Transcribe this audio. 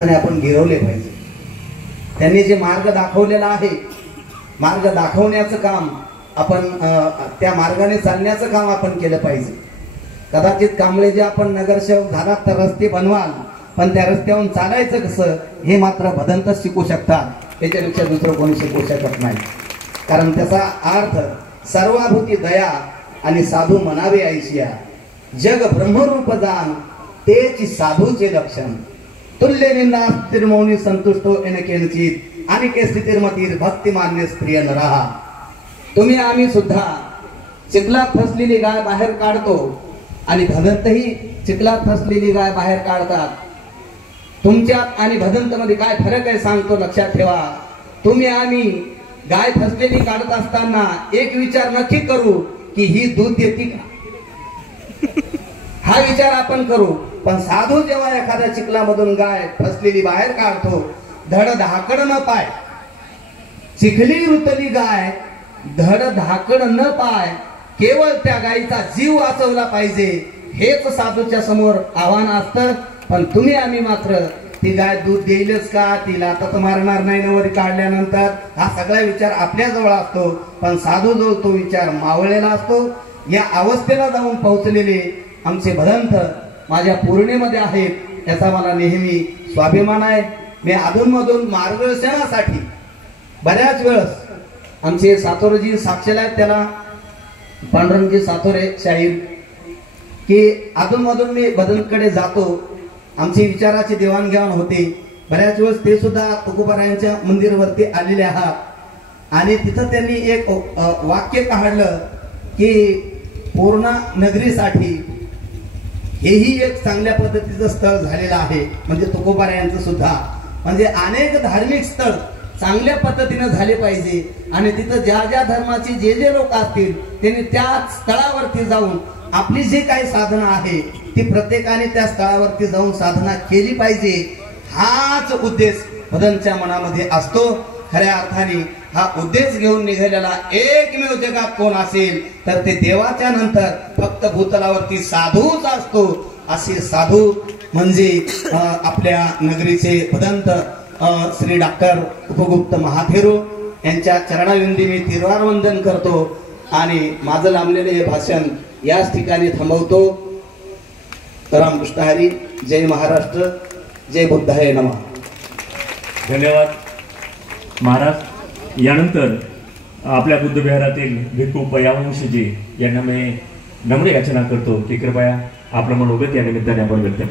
आपण गिरवले पाहिजे। त्यांनी जे मार्ग दाखवलेला आहे, मार्ग दाखवण्याचं काम आपण त्या मार्गाने चालण्याचं काम आपण केलं पाहिजे। कदाचित कांबळे जे आपण नगरसेवक झालात तर रस्ते बनवाल, पण त्या रस्त्यावरून चालायचं कसं हे मात्र भदंतच शिकू शकतात, त्याच्यापेक्षा दुसरं कोणी शिकू शकत नाही। कारण त्याचा अर्थ सर्वाभूती दया आणि साधू मनावे ऐशिया, जग ब्रह्मरूप जाण तेची साधूचे लक्षण, तुल्य निंदा तिरमौनी संतुष्टो एनकेनचित आणि के स्थितीर्मतीर भक्ती मान्य प्रिय नरहा। तुम्ही आम्ही सुद्धा चिखलात फसलेली गाय बाहेर काढतो आणि भदंतही चिखलात फसलेली गाय बाहेर काढतात। तुमच्यात आणि भदंत मध्ये काय फरक आहे सांगतो, लक्षात ठेवा। तुम्ही आम्ही गाय फसलेली काढत असताना एक विचार नक्की करू की ही दूध देते का, हा विचार आपण करू। पण साधू जेव्हा एखाद्या चिखलामधून गाय फसलेली बाहेर काढतो, धड धाकड न पाय, चिखली रुतली गाय धड धाकड न पाय, केवळ त्या गायीचा जीव वाचवला पाहिजे हेच साधूच्या समोर आव्हान असतं। पण तुम्ही आम्ही मात्र ती गाय दूध देईलच का, तिला तर मारणार नाही ना वरी काढल्यानंतर, हा सगळा विचार आपल्या जवळ असतो। पण साधू जवळ तो विचार मावळलेला असतो। या अवस्थेला जाऊन पोहोचलेले आमचे भदंत माझ्या पूर्णेमध्ये आहेत, याचा मला नेहमी स्वाभिमान आहे। मी अधूनमधून मार्गदर्शनासाठी बऱ्याच वेळेस आमचे सातोरजी साक्षीला आहेत, त्याला पांडुरंगजी सातोरे शाहीर, की अधूनमधून मी भदंतकडे जातो, आमची विचाराची देवाणघेवाण होते। बऱ्याच वेळेस ते सुद्धा तुकोबारायांच्या मंदिरावरती आलेले आहात आणि तिथं त्यांनी एक वाक्य काढलं की पूर्णा नगरीसाठी हेही एक चांगल्या पद्धतीचं स्थळ झालेलं आहे, म्हणजे तुकोबारायांचं सुद्धा। म्हणजे अनेक धार्मिक स्थळ चांगल्या पद्धतीने झाले पाहिजे आणि तिथं ज्या ज्या धर्माचे जे जे लोक असतील त्यांनी त्या स्थळावरती जाऊन आपली जे काही साधना आहे ती प्रत्येकाने त्या स्थळावरती जाऊन साधना केली पाहिजे, हाच उद्देश भदंतच्या मनामध्ये असतो। खऱ्या अर्थाने हा उद्देश घेऊन निघालेला एकमेव जगात कोण असेल तर ते देवाच्या नंतर फक्त भूतलावरती साधूच असतो। असे साधू म्हणजे आपल्या नगरीचे भदंत श्री डॉक्टर उपगुप्त महाथेरो यांच्या चरणाविंदी मी तिरवार वंदन करतो आणि माझं लांबलेले हे भाषण याच ठिकाणी थांबवतो। रामकृष्ण हरी, जय महाराष्ट्र, जय बुद्धाय नमः। धन्यवाद महाराज। यानंतर आपल्या बुद्ध विहारातील भिक्खू पयावंशीजी यांना मी नम्र याचना करतो की कृपया आपलं मनोगत या निमित्ताने आपण व्यक्त करा।